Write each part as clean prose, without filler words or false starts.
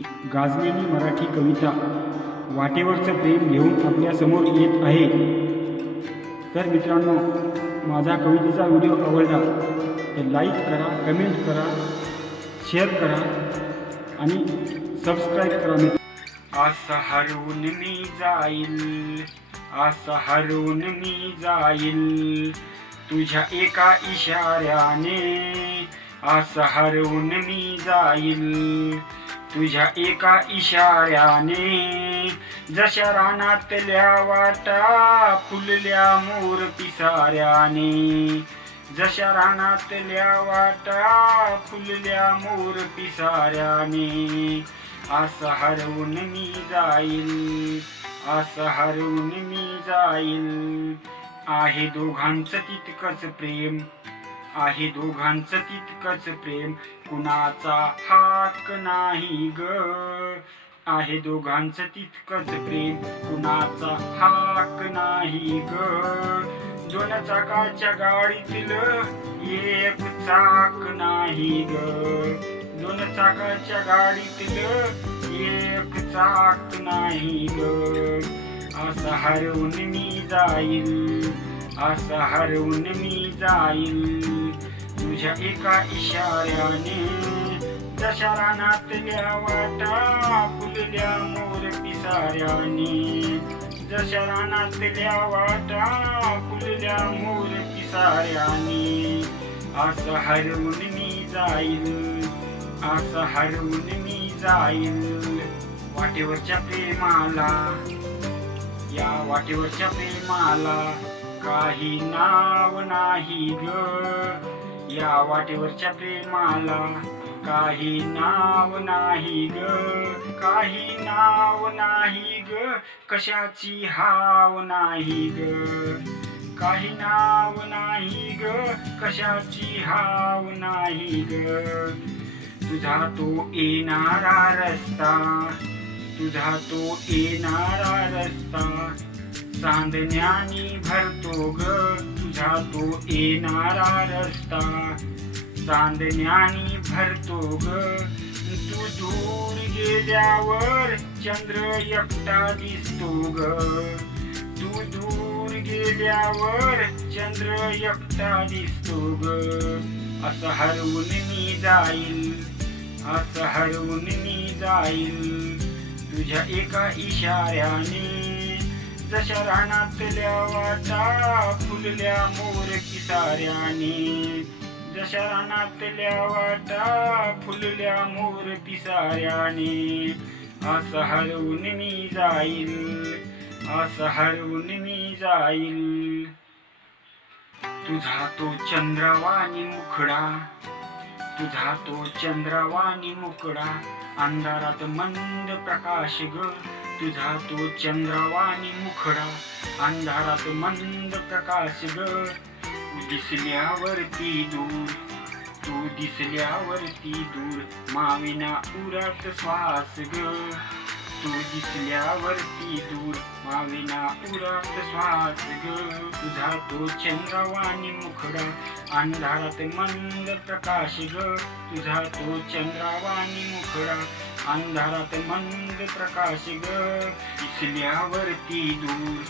गाजलेली मराठी कविता वाटेवरचं प्रेम घेऊन आपल्यासमोर येत आहे. तर मित्रांनो, माझा कवितेचा व्हिडिओ आवडला तर लाईक करा, कमेंट करा, शेअर करा आणि सबस्क्राईब करा. असं हरवून मी जाईल, असं हरवून मी जाईल तुझ्या एका इशाऱ्याने. असं हरवून मी जाईल तुझ्या एका इशाऱ्याने. जशा रानातल्या वाटा फुलल्या मोर पिसाऱ्याने. जशा रानातल्या वाटा फुलल्या मोर पिसाऱ्याने. असं हरवून मी जाईल, असं हरवून मी जाईल. आहे दोघांचं तितकंच प्रेम, आहे दोघांचं तितकंच प्रेम, कुणाचा हाक नाही ग. आहे दोघांचं तितकंच प्रेम, कुणाचा हाक नाही ग. दोन चाकाच्या गाडीतलं एक चाक नाही ग. दोन चाकाच्या गाडीतलं एक चाक नाही ग. असं हरवून मी जाईल, असं हरवून मी जाईल तुझ्या एका इशाऱ्याने. जशा रानातल्या वाटा फुलल्या मोर पिसाऱ्याने. जशा रानातल्या वाटा फुलल्या मोर पिसाऱ्याने. असं हरवून मी जाईल, असं हरवून मी जाईल वाटेवरच्या प्रेमाला. या वाटेवरच्या प्रेमाला काही नाव नाही ग. या वाटेवरच्या प्रेमाला काही नाव नाही ग. काही नाव नाही ग, कशाची हाव नाही ग. काही नाव नाही ग, कशाची हाव नाही ग. तुझा तो येणारा रस्ता, तुझा तो येणारा रस्ता चांदण्यानी भरतो ग. तुझा तो येणारा रस्ता चांदण्यानी भरतो ग. तू दूर गेल्यावर चंद्र एकटा दिसतो ग. तू दूर गेल्यावर चंद्र एकटा दिसतो ग. असं हरवून मी जाईल, असं हरवून मी जाईल तुझ्या एका इशाऱ्याने. जशा रानातल्या वाटा फुलल्या मोर पिसाऱ्याने. जशा रानातल्या वाटा फुलल्या मोर पिसाऱ्याने. असं हरवून मी जाईल, असं हरवून मी जाईल. तुझा तो चंद्रवाणी मुखडा, तुझा तो चंद्रवाणी मुखडा अंधारात मंद प्रकाश ग. तुझा तो चंद्रवाणी मुखडा अंधारात मंद प्रकाश ग. तू दिसल्यावरती दूर, तू दिसल्यावरती दूर माविना उरात श्वास ग. तू दिसल्यावरती दूर माविना उरात श्वास ग. तुझा तो चंद्रवाणी मुखडा अंधारात मंद प्रकाश ग. तुझा तो चंद्रवाणी मुखडा अंधारात मंद प्रकाश ग. दिसल्यावरती दूर,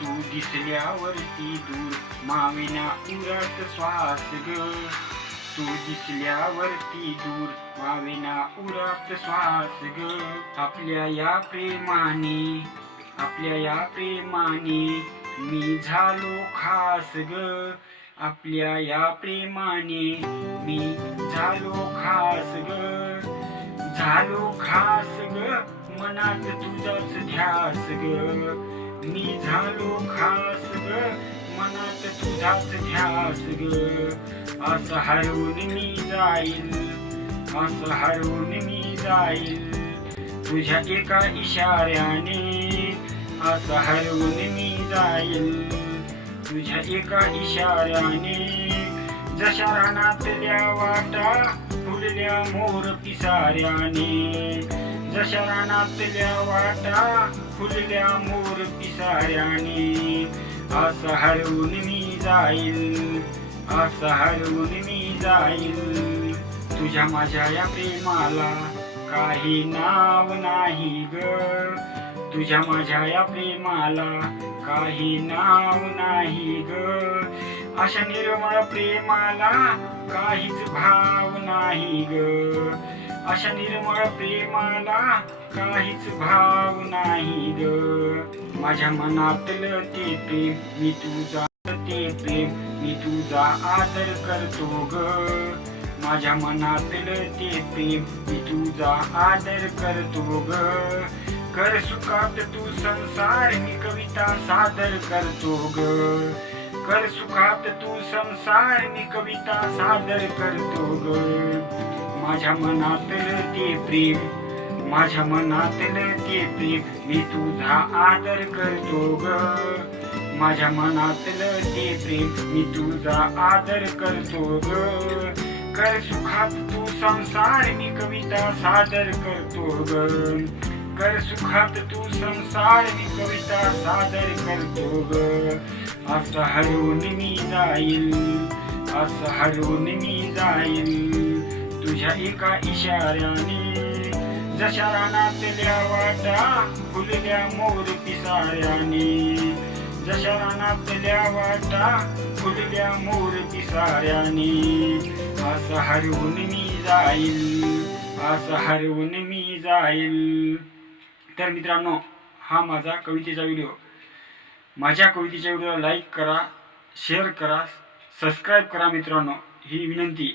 तू दिसल्यावरती दूर माविना उरात श्वास ग. तू दिसल्यावरती दूर माविना उरात श्वास ग. आपल्या या प्रेमाने, आपल्या या प्रेमाने मी झालो खास ग. आपल्या या प्रेमाने मी झालो खास ग. झालो खास ग, मनात तुझाच ध्यास ग. मी झालो खास ग, मनात तुझाच ध्यास ग. असं हरवून मी जाईल, असं हरवून मी जाईल तुझ्या एका इशाऱ्याने. असं हरवून मी जाईल तुझ्या एका इशाऱ्याने. जशा रानातल्या वाटा फुलल्या मोर पिसाऱ्याने. जशा रानातल्या वाटा फुलल्या मोर पिसाऱ्याने. असं हरवून मी जाईल, असं हरवून मी जाईल तुझ्या माझ्या या प्रेमाला. काही नाव नाही ग, तुझ्या माझ्या या प्रेमाला काही नाव नाही ग, अशा निर्मळ प्रेमाला काहीच भाव नाही ग, अशा निर्मळ प्रेमाला काहीच भाव नाही ग, माझ्या मनातलं ते प्रेम मी तुझा, ते प्रेम मी तुझा आदर करतो ग, माझ्या मनातलं ते प्रेम मी तुझा आदर करतो ग, कर सुखात तू संसार मी कविता सादर करतो ग, कर सुखात तू संसार मी कविता सादर करतो ग, माझ्या मनातलं ते प्रेम, माझ्या मनातलं ते प्रेम मी तुझा आदर करतो ग, माझ्या मनातलं ते प्रेम मी तुझा आदर करतो ग, कर सुखात तू संसार मी कविता सादर करतो ग, कर सुखात तू संसार मी कविता सादर करतो ग, असं हरवून मी जाईल, असं हरवून मी जाईल तुझ्या एका इशाऱ्याने, जशा रानातल्या वाटा फुलल्या मोर पिसाऱ्याने, जशा रानातल्या वाटा फुलल्या मोर पिसाऱ्याने, असं हरवून मी जाईल, असं हरवून मी जाईल. तर मित्रांनो, हा माझा कवितेचा व्हिडिओ. माझ्या कवितेच्या व्हिडिओला लाईक करा, शेअर करा, सबस्क्राईब करा मित्रांनो, ही विनंती.